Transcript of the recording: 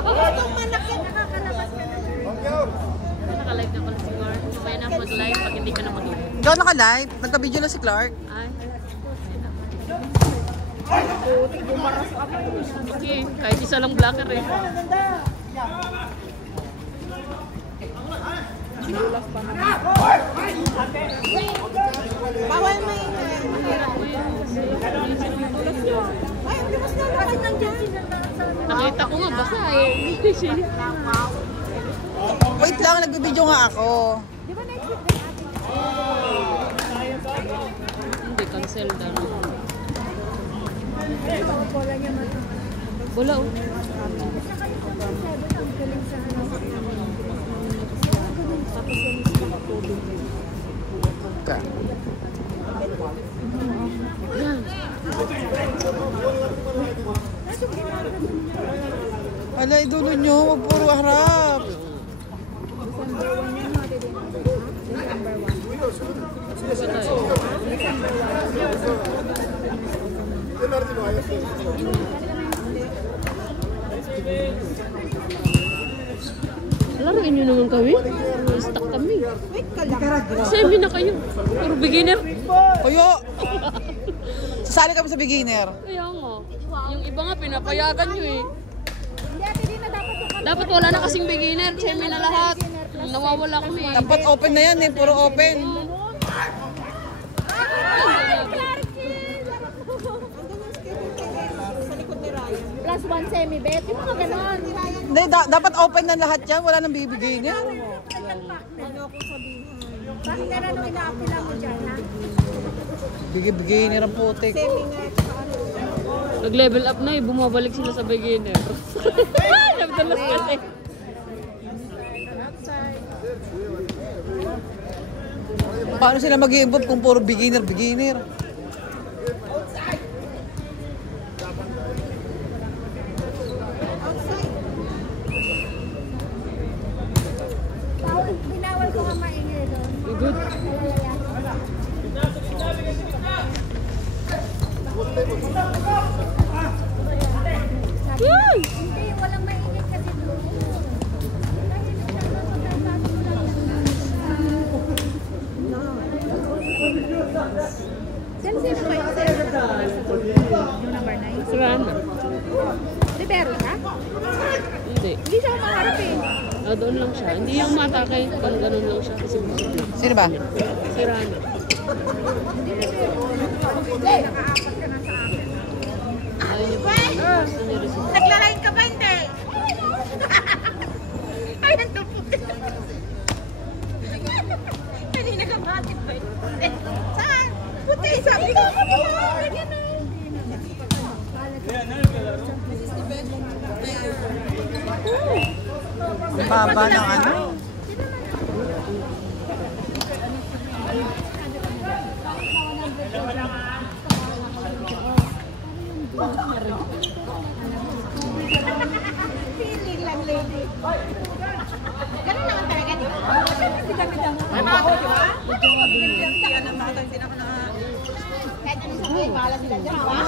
Itong malaki, nakakalabas ka naman. Naka-live na pala si Clark. Mamaya na mag-live pag hindi ka na mag-live. Ikaw naka-live? Nagka-video na si Clark? Ay. Putik, bumaras ka pa. Okay, kahit isa lang blocker eh. Sinulas pa naman. Bawal may Mahirap mo yun. tulas yun. Ay, ang limas na naman nandiyan. Nakita ko nga baka eh. Wait lang, nag-video nga ako. Di ba next week din ate? Hindi, cancel na. Wala niya man. Wala oh. Tapos yung mismo katulog. Okay. Yan. Ala, idulo nyo, wag puro harap. December 1 yan natin din. December 1. Saan tayo? Laruin nyo naman kami. Stuck kami. Wait ka lang. Semi na kayo. Puro beginner. Kuyo! Sasali kami sa beginner. Kaya nga. Yung iba nga pinapayagan nyo eh. Hindi ate din na dapat yung Dapat wala na kasing beginner. Semi na lahat. Nawawala kami eh. Dapat open na yan eh, puro open. Plus 1 semi-bet. Yung mga ganon. Hindi, dapat open na lahat yan, wala nang beginner. Ano kung sabihin? Bakit na nung ina-apply mo dyan, ha? Beginner ang putik. Semi nga, tsaka ano. Nag-level up na eh. Bumabalik sila sa beginner. Nagdalas kasi. Paano sila mag-i-involve kung puro beginner? Binawal ko ka maingay doon. Good. Hindi, walang maingay kasi doon. Sino ba yun? Yung number 9? Serana. Libero siya? Hindi. Hindi siya umaharap eh. Ah, doon lang siya. Hindi yung mata kay pang ganun lang siya. Kasi busog lang. Sino ba? Serana. Nakaapat ka na sa akin. Ayaw niyo ba? Gusto niyo rin siya. Naglalain ka ba hindi? Ay, nagtupok. Kanina ka bakit ba? Saan? Puti, sabi ko ako nila. Ganyan na. Baba ng ano? Feeling lang, lady. Ganun naman talaga, di ba? Ano ako, di ba? Kahit ano sabihin, bahala sila dyan, di ba?